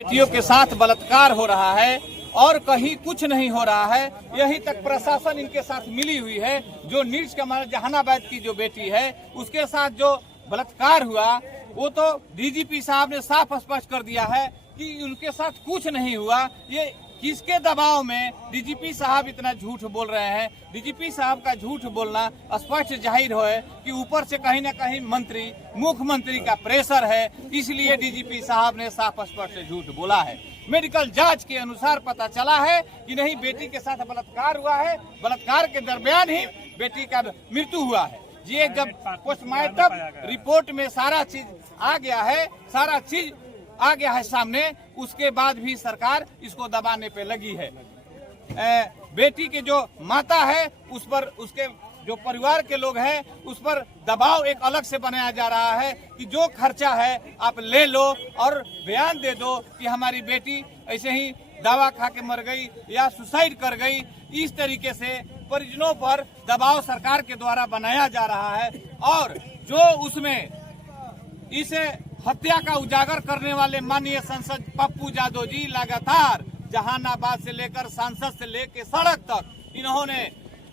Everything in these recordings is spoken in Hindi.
बेटियों के साथ बलात्कार हो रहा है और कहीं कुछ नहीं हो रहा है। यही तक प्रशासन इनके साथ मिली हुई है। जो नीरज कमाल जहानाबाद की जो बेटी है उसके साथ जो बलात्कार हुआ वो तो डीजीपी साहब ने साफ स्पष्ट कर दिया है कि उनके साथ कुछ नहीं हुआ। ये किसके दबाव में डीजीपी साहब इतना झूठ बोल रहे हैं? डीजीपी साहब का झूठ बोलना स्पष्ट जाहिर है कि ऊपर से कहीं न कहीं मंत्री मुख्यमंत्री का प्रेशर है, इसलिए डीजीपी साहब ने साफ स्पष्ट झूठ बोला है। मेडिकल जांच के अनुसार पता चला है कि नहीं, बेटी के साथ बलात्कार हुआ है। बलात्कार के दरमियान ही बेटी का मृत्यु हुआ है। ये जब पोस्टमार्टम रिपोर्ट में सारा चीज आ गया है, सारा चीज आ गया है सामने, उसके बाद भी सरकार इसको दबाने पे लगी है। बेटी के जो माता है उस पर, उसके जो परिवार के लोग हैं उस पर दबाव एक अलग से बनाया जा रहा है कि जो खर्चा है आप ले लो और बयान दे दो कि हमारी बेटी ऐसे ही दवा खा के मर गई या सुसाइड कर गई। इस तरीके से परिजनों पर दबाव सरकार के द्वारा बनाया जा रहा है और जो उसमें इसे हत्या का उजागर करने वाले माननीय सांसद पप्पू यादव जी लगातार जहानाबाद से लेकर सांसद से लेकर सड़क तक इन्होंने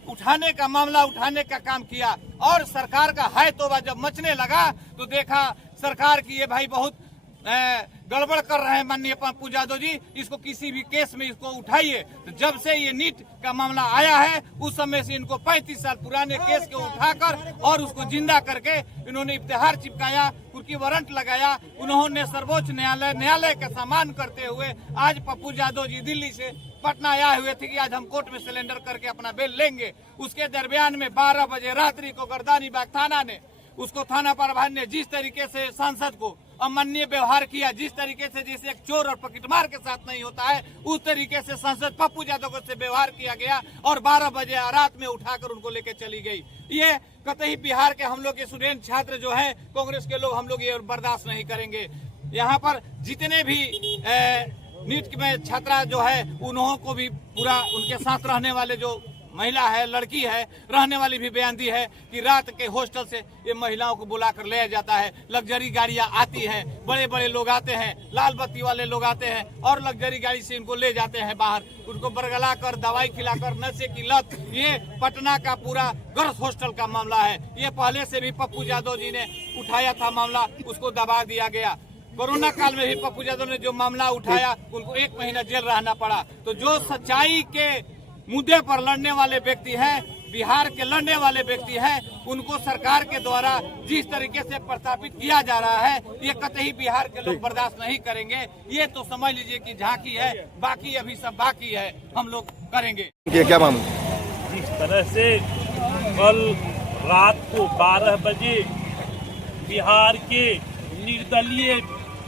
उठाने का मामला उठाने का काम किया और सरकार का हाय तौबा जब मचने लगा तो देखा सरकार की ये भाई बहुत गड़बड़ कर रहे हैं माननीय पप्पू यादव जी, इसको किसी भी केस में इसको उठाइए। तो जब से ये नीट का मामला आया है उस समय से इनको 35 साल पुराने केस को उठाकर और उसको जिंदा करके इन्होंने इफ्तिहार चिपकाया, कुर्की वारंट लगाया। उन्होंने सर्वोच्च न्यायालय का सम्मान करते हुए आज पप्पू यादव जी दिल्ली से पटना आए हुए थे कि आज हम कोर्ट में सिलेंडर करके अपना बेल लेंगे। उसके दरमियान में 12 बजे रात्रि को गर्दानी बाग थाना ने उसको थाना प्रभारी ने जिस तरीके से सांसद को अमानवीय व्यवहार किया, जिस तरीके से जैसे एक चोर और पकेटमार के साथ नहीं होता है उस तरीके से सांसद पप्पू यादव को से व्यवहार किया गया और 12 बजे रात में उठाकर उनको लेकर चली गई। ये कतई बिहार के हम लोग के स्टूडेंट छात्र जो हैं, कांग्रेस के लोग, हम लोग ये बर्दाश्त नहीं करेंगे। यहाँ पर जितने भी नीट में छात्रा जो है उन्हों को भी पूरा उनके साथ रहने वाले जो महिला है, लड़की है, रहने वाली भी बयान दी है कि रात के हॉस्टल से ये महिलाओं को बुलाकर ले जाता है। लग्जरी गाड़ियां आती हैं, बड़े बड़े लोग आते हैं, लाल बत्ती वाले लोग आते हैं और लग्जरी गाड़ी से इनको ले जाते हैं बाहर, उनको बरगला कर दवाई खिलाकर नशे की लत। ये पटना का पूरा गर्ल्स हॉस्टल का मामला है। ये पहले से भी पप्पू यादव जी ने उठाया था मामला, उसको दबा दिया गया। कोरोना काल में भी पप्पू यादव ने जो मामला उठाया उनको 1 महीना जेल रहना पड़ा। तो जो सच्चाई के मुद्दे पर लड़ने वाले व्यक्ति हैं, बिहार के लड़ने वाले व्यक्ति हैं, उनको सरकार के द्वारा जिस तरीके से प्रस्थापित किया जा रहा है ये कतई बिहार के लोग बर्दाश्त नहीं करेंगे। ये तो समझ लीजिए कि झांकी है, बाकी अभी सब बाकी है, हम लोग करेंगे। क्या मामला? जिस तरह से कल रात को 12 बजे बिहार के निर्दलीय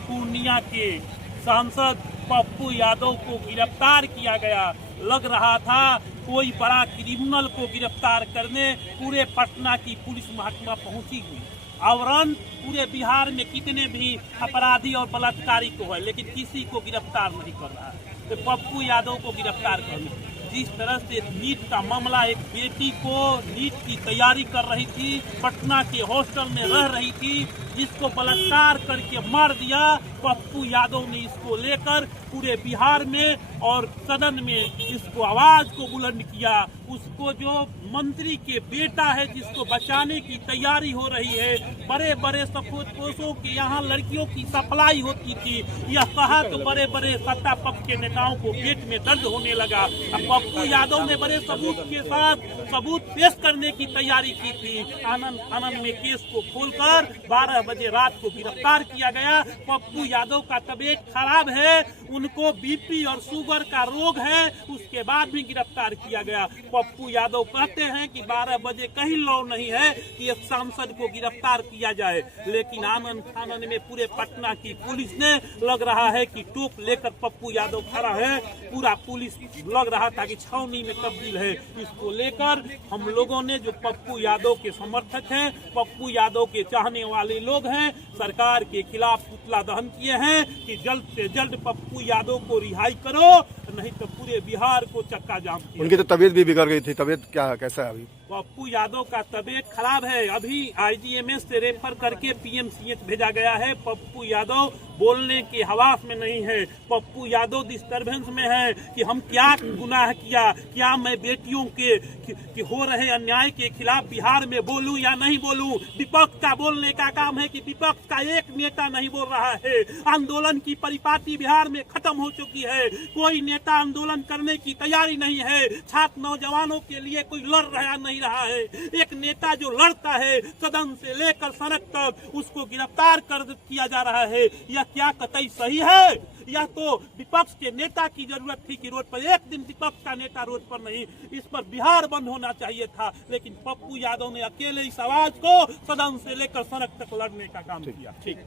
पूर्णिया के सांसद पप्पू यादव को गिरफ्तार किया गया, लग रहा था कोई बड़ा क्रिमिनल को गिरफ्तार करने पूरे पटना की पुलिस महकमा पहुंची हुई। औरन पूरे बिहार में कितने भी अपराधी और बलात्कारी को है लेकिन किसी को गिरफ्तार नहीं कर रहा है। तो पप्पू यादव को गिरफ्तार करने, जिस तरह से नीट का मामला, एक बेटी को नीट की तैयारी कर रही थी, पटना के हॉस्टल में रह रही थी, जिसको बलात्कार करके मार दिया, पप्पू यादव ने इसको लेकर पूरे बिहार में और सदन में इसको आवाज को बुलंद किया। उसको जो मंत्री के बेटा है जिसको बचाने की तैयारी हो रही है, बड़े बड़े सफोदपोशों के यहाँ लड़कियों की सप्लाई होती थी, यह कहा तो बड़े बड़े सत्ता पक्ष के नेताओं को पेट में दर्द होने लगा। अब पप्पू यादव ने बड़े सबूत के साथ सबूत पेश करने की तैयारी की थी। आनंद में केस को खोलकर 12 बजे रात को गिरफ्तार किया गया। पप्पू यादव का तबीयत खराब है, उनको बीपी और शुगर का रोग है, उसके बाद भी गिरफ्तार किया गया। पप्पू यादव कहते हैं कि 12 बजे कहीं लॉ नहीं है कि एक सांसद को गिरफ्तार किया जाए, लेकिन आनंद में पूरे पटना की पुलिस ने, लग रहा है कि टोप लेकर पप्पू यादव खड़ा है, पूरा पुलिस लग रहा था कि छावनी में तब्दील है। इसको लेकर हम लोगों ने, जो पप्पू यादव के समर्थक हैं, पप्पू यादव के चाहने वाले लोग हैं, सरकार के खिलाफ पुतला दहन किए हैं कि जल्द से जल्द पप्पू यादव को रिहाई करो, नहीं तो पूरे बिहार को चक्का जाम किया। उनकी तो तबीयत भी बिगड़ गई थी, तबीयत कैसा है अभी? पप्पू यादव का तबीयत खराब है, अभी आईजीएमएस से रेफर करके पीएमसीएच भेजा गया है। पप्पू यादव बोलने के हवास में नहीं है। पप्पू यादव डिस्टर्बेंस में है कि हम क्या गुनाह किया, क्या मैं बेटियों के हो रहे अन्याय के खिलाफ बिहार में बोलूं या नहीं बोलूं। विपक्ष का बोलने का काम है कि विपक्ष का एक नेता नहीं बोल रहा है। आंदोलन की परिपाटी बिहार में खत्म हो चुकी है। कोई नेता आंदोलन करने की तैयारी नहीं है। छात्र नौजवानों के लिए कोई लड़ रहा नहीं रहा है। एक नेता जो लड़ता है सदन से लेकर सड़क तक, उसको गिरफ्तार कर किया जा रहा है। यह क्या कतई सही है? यह तो विपक्ष के नेता की जरूरत थी कि रोड पर एक दिन विपक्ष का नेता रोड पर नहीं, इस पर बिहार बंद होना चाहिए था। लेकिन पप्पू यादव ने अकेले इस आवाज को सदन से लेकर सड़क तक लड़ने का काम किया। ठीक।